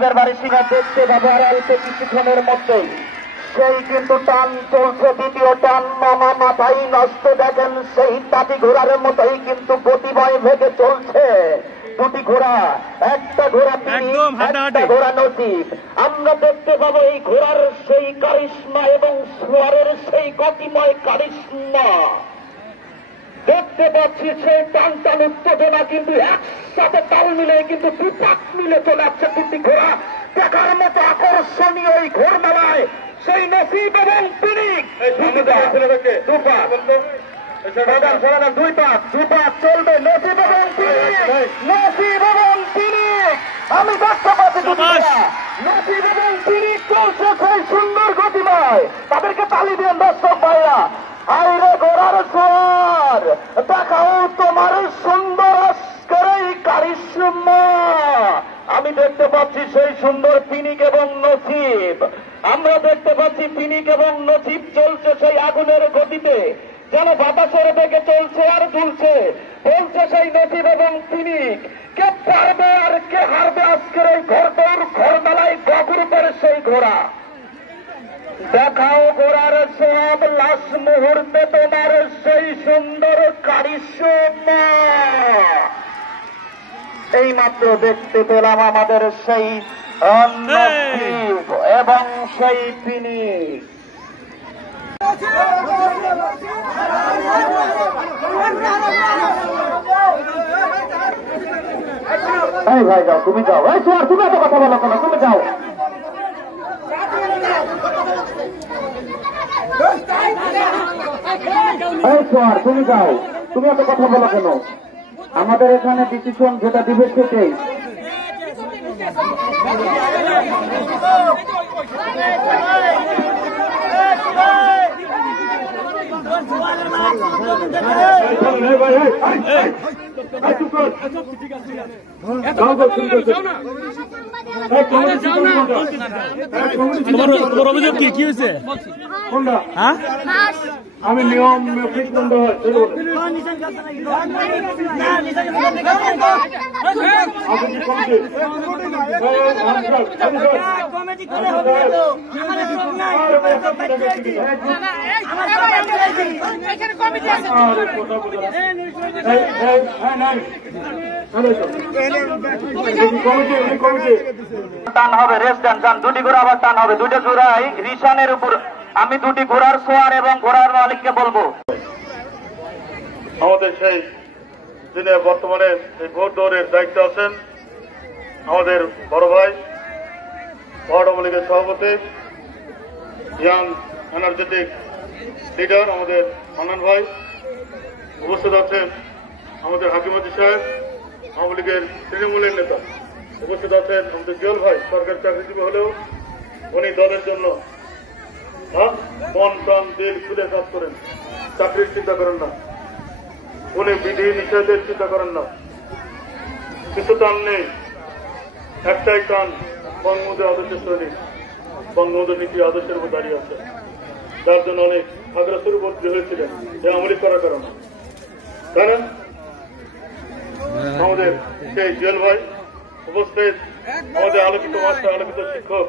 দেখতে পাবো আর অল্প কিছুক্ষণের মধ্যেই সেই কিন্তু টান চলছে। দ্বিতীয় টান মামা মাথায় নষ্ট। দেখেন সেই তাঁতি ঘোড়ার মতোই কিন্তু গতিময় ভেগে চলছে দুটি ঘোড়া। একটা ঘোড়া একটা ঘোড়া নসিব। আমরা দেখতে পাবো এই ঘোড়ার সেই কারিশমা এবং সোয়ারের সেই গতিময় কারিশমা দেখতে পাচ্ছি। সেই টান টান উত্তেজনা কিন্তু একসাথে তাল মিলে কিন্তু দুপাক মিলে চলে আসছে দুটি ঘোড়া। দেখার মতো আকর্ষণীয় এই ঘোর মেলায় সেই নসিব এবং পিনিক দুই পাক চলবে। নসিব এবং পিনিক আমি দেখতে পাচ্ছি নসিব এবং পিনিক চলছে সেই সুন্দর গতিময়। তাদেরকে তালি দিয়ে দর্শক ভাইরা আইরে ঘোড়ার সোয়ার দেখাও তোমার সুন্দর আজকের এই কারিশমা। আমি দেখতে পাচ্ছি সেই সুন্দর পিনিক এবং নসিব। আমরা দেখতে পাচ্ছি পিনিক এবং নসিব চলছে সেই আগুনের গতিতে, যেন বাতাসের বেগে চলছে আর দুলছে। বলছে সেই নসিব এবং পিনিক কে পারবে আর কে হারবে আজকের এই ঘর মেলায় গগুর উপরে সেই ঘোড়া। দেখাও ঘোড়ার সব লাশ মুহূর্তে তোমার সেই সুন্দর কারিশমা। এই মাত্র দেখতে পেলাম আমাদের সেই নসিব এবং সেই পিনিক। এই ভাই যাও, তুমি যাও। এই সোয়ার তুমি এত কথা বলো কেন? তুমি যাও। এই সোয়ার তুমি যাও, তুমি এত কথা বলো কেন? আমাদের এখানে ডিসিশন যেটা দিবে সেটাই। তোমার অভিযোগ কি হয়েছে? আমি নিয়ম বন্ধ হয় টান হবে। রেস্ট দেন, দুটি ঘোড়া আবার টান হবে। দুটো ঘোড়াই রিশানের উপর। আমি দুটি ঘোড়ার সোয়ার এবং ঘোড়ার মালিককে বলবো আমাদের সেই দিনে বর্তমানে এই ভোট দৌড়ের দায়িত্বে আছেন আমাদের বড় ভাই ওয়ার্ড আওয়ামী লীগের সভাপতি, ইয়াং এনার্জেটিক লিডার আমাদের হান্নান ভাই। উপস্থিত আছেন আমাদের হাকিমতি সাহেব, আওয়ামী লীগের তৃণমূলের নেতা। উপস্থিত আছেন আমাদের জুয়েল ভাই, সরকারি চাকরিজীবী হলেও উনি দলের জন্য মন প্রাণ দিল খুলে কাজ করেন। চাকরির চিন্তা করেন না, উনি বিধি নিষেধের চিন্তা করেন না। কিছু টান নেই, একটাই টান বঙ্গবন্ধু আদর্শের সৈনিক, বঙ্গবন্ধু নীতি আদর্শের উপর দাঁড়িয়ে আছে, যার জন্য অনেক খাগড়াছড়ি বদলি হয়েছিলেন যে আমলি করার কারণে। জানেন আমাদের সেই জুয়েল ভাই উপস্থিত, আমাদের আলোকিত মাস্টার, আলোকিত শিক্ষক,